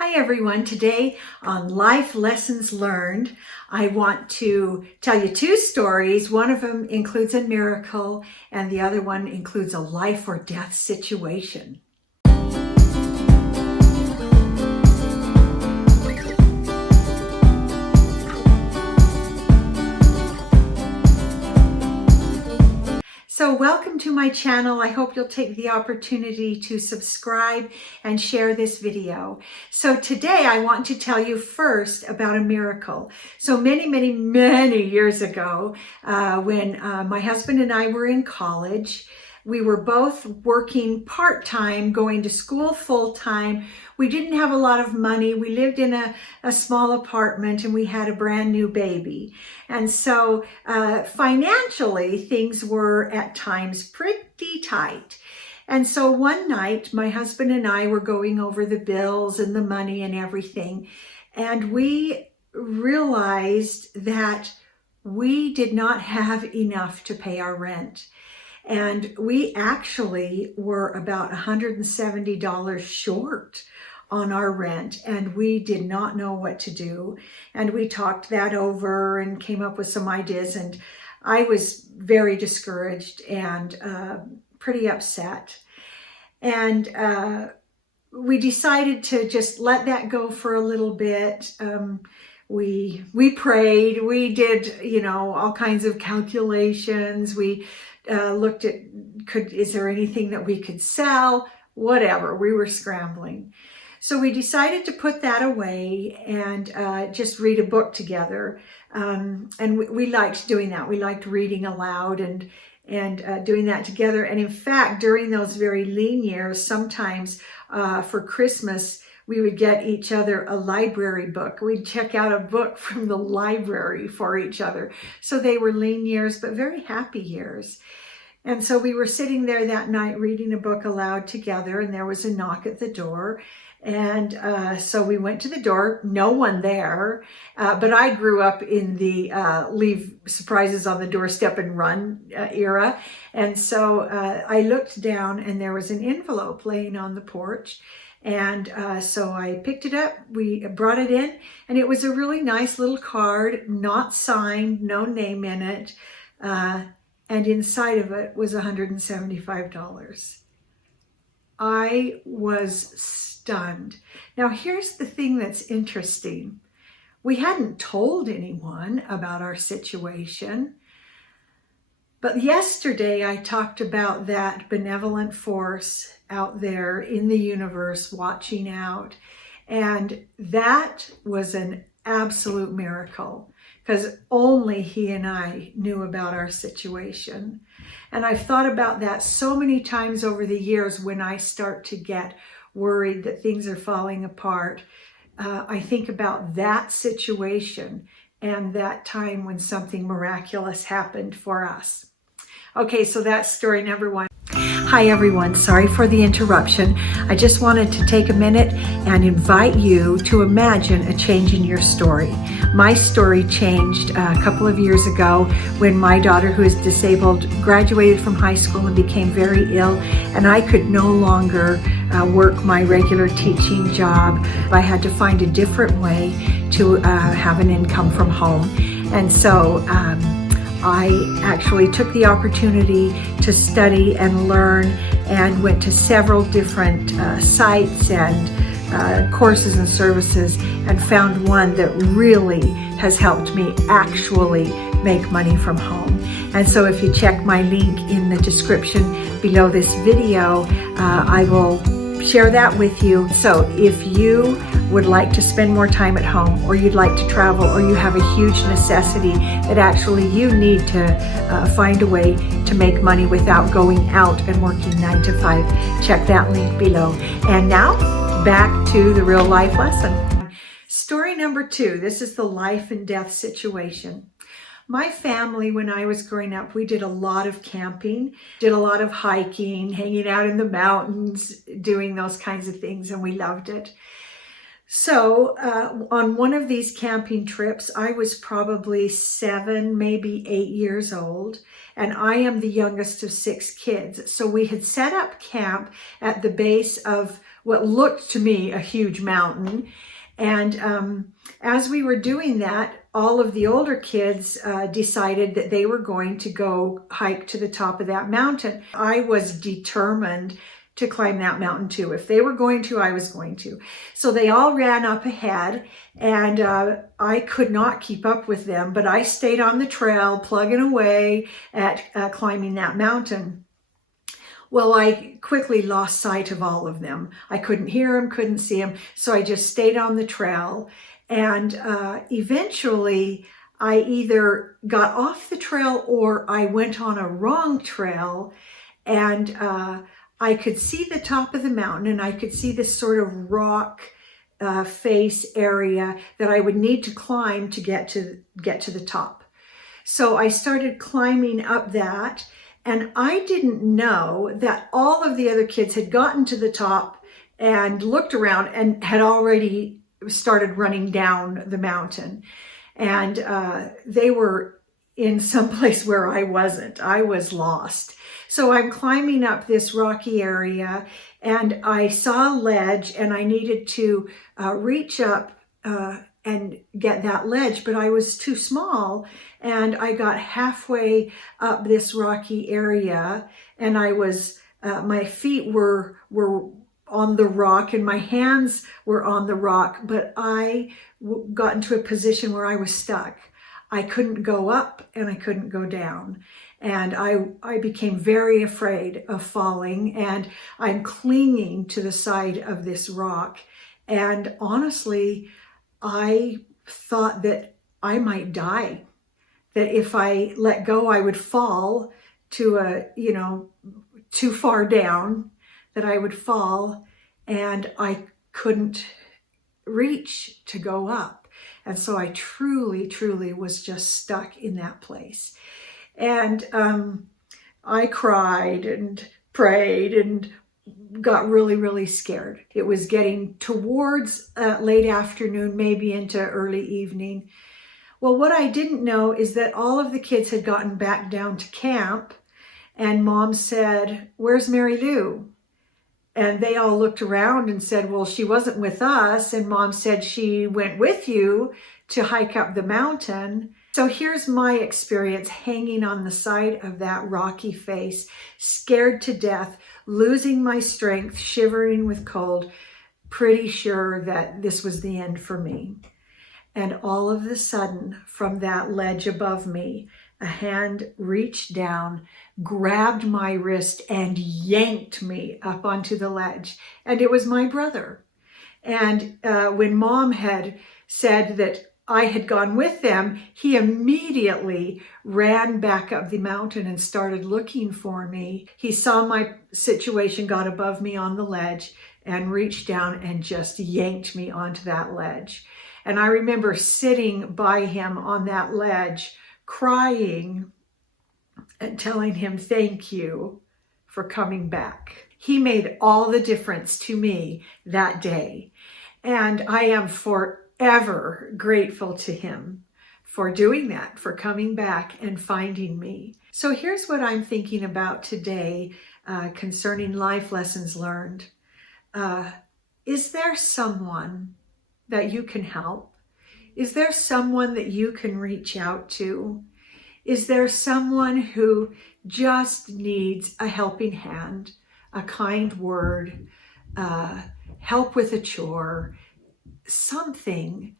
Hi everyone. Today on Life Lessons Learned, I want to tell you two stories. One of them includes a miracle and the other one includes a life or death situation. So welcome to my channel. I hope you'll take the opportunity to subscribe and share this video. So today I want to tell you first about a miracle. So many years ago, when my husband and I were in college, we were both working part-time, going to school full-time. We didn't have a lot of money. We lived in a small apartment and we had a brand new baby. And so financially, things were at times pretty tight. And so one night, my husband and I were going over the bills and the money and everything. And we realized that we did not have enough to pay our rent. And we actually were about $170 short on our rent, and we did not know what to do. And we talked that over and came up with some ideas, and I was very discouraged and pretty upset. And we decided to just let that go for a little bit. We prayed, we did, all kinds of calculations. We looked at, is there anything that we could sell? Whatever, we were scrambling. So we decided to put that away and just read a book together. And we liked doing that. We liked reading aloud and doing that together. And in fact, during those very lean years, sometimes for Christmas, we would get each other a library book. We'd check out a book from the library for each other. So they were lean years, but very happy years. And so we were sitting there that night reading a book aloud together, and there was a knock at the door. And so we went to the door, no one there, but I grew up in the leave surprises on the doorstep and run era. And so I looked down and there was an envelope laying on the porch. And so I picked it up, we brought it in, and it was a really nice little card, not signed, no name in it. And inside of it was $175. I was stunned. Now, here's the thing that's interesting. We hadn't told anyone about our situation. But yesterday I talked about that benevolent force out there in the universe watching out. And that was an absolute miracle because only he and I knew about our situation. And I've thought about that so many times over the years when I start to get worried that things are falling apart. I think about that situation and that time when something miraculous happened for us. Okay, so that's story number one. Hi everyone, sorry for the interruption. I just wanted to take a minute and invite you to imagine a change in your story. My story changed a couple of years ago when my daughter, who is disabled, graduated from high school and became very ill, and I could no longer work my regular teaching job. I had to find a different way to have an income from home. And so I actually took the opportunity to study and learn and went to several different sites and courses and services and found one that really has helped me actually make money from home. And so if you check my link in the description below this video, I will share that with you. So if you would like to spend more time at home, or you'd like to travel, or you have a huge necessity that actually you need to find a way to make money without going out and working 9 to 5, check that link below. And now back to the real life lesson. Story number two, this is the life and death situation. My family, when I was growing up, we did a lot of camping, did a lot of hiking, hanging out in the mountains, doing those kinds of things, and we loved it. So on one of these camping trips, I was probably 7, maybe 8 years old, and I am the youngest of 6 kids. So we had set up camp at the base of what looked to me a huge mountain. And as we were doing that, all of the older kids decided that they were going to go hike to the top of that mountain. I was determined to climb that mountain too. If they were going to, I was going to. So they all ran up ahead, and I could not keep up with them, but I stayed on the trail plugging away at climbing that mountain. Well, I quickly lost sight of all of them. I couldn't hear them, couldn't see them, so I just stayed on the trail. And eventually, I either got off the trail or I went on a wrong trail, and I could see the top of the mountain, and I could see this sort of rock face area that I would need to climb to get to the top. So I started climbing up that. And I didn't know that all of the other kids had gotten to the top and looked around and had already started running down the mountain. And they were in some place where I wasn't. I was lost. So I'm climbing up this rocky area, and I saw a ledge, and I needed to reach up and get that ledge, but I was too small, and I got halfway up this rocky area, and I was my feet were on the rock and my hands were on the rock, but I got into a position where I was stuck. I couldn't go up and I couldn't go down, and I became very afraid of falling, and I'm clinging to the side of this rock, and honestly, I thought that I might die, that if I let go, I would fall to too far down, that I would fall and I couldn't reach to go up. And so I truly, truly was just stuck in that place. And I cried and prayed and got really, really scared. It was getting towards late afternoon, maybe into early evening. Well, what I didn't know is that all of the kids had gotten back down to camp, and Mom said, "Where's Mary Lou?" And they all looked around and said, "Well, she wasn't with us." And Mom said, "She went with you to hike up the mountain." So here's my experience hanging on the side of that rocky face, scared to death, losing my strength, shivering with cold, pretty sure that this was the end for me. And all of a sudden, from that ledge above me, a hand reached down, grabbed my wrist, and yanked me up onto the ledge. And it was my brother. And when Mom had said that I had gone with them, he immediately ran back up the mountain and started looking for me. He saw my situation, got above me on the ledge, and reached down and just yanked me onto that ledge. And I remember sitting by him on that ledge, crying and telling him thank you for coming back. He made all the difference to me that day. And I am forever grateful to him for doing that, for coming back and finding me. So here's what I'm thinking about today concerning life lessons learned. Is there someone that you can help? Is there someone that you can reach out to? Is there someone who just needs a helping hand, a kind word, help with a chore, something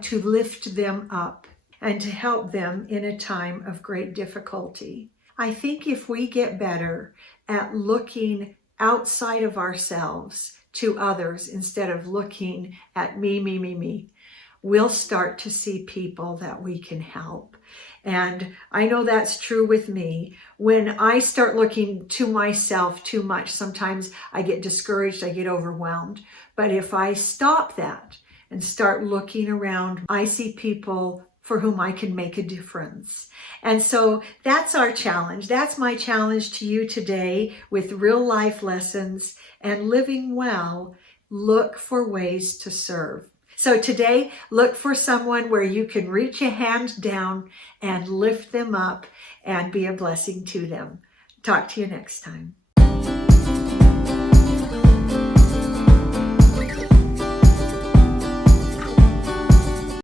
to lift them up and to help them in a time of great difficulty? I think if we get better at looking outside of ourselves to others instead of looking at me, we'll start to see people that we can help. And I know that's true with me. When I start looking to myself too much, sometimes I get discouraged, I get overwhelmed. But if I stop that and start looking around, I see people for whom I can make a difference. And so that's our challenge. That's my challenge to you today with real life lessons and living well. Look for ways to serve. So today, look for someone where you can reach a hand down and lift them up and be a blessing to them. Talk to you next time.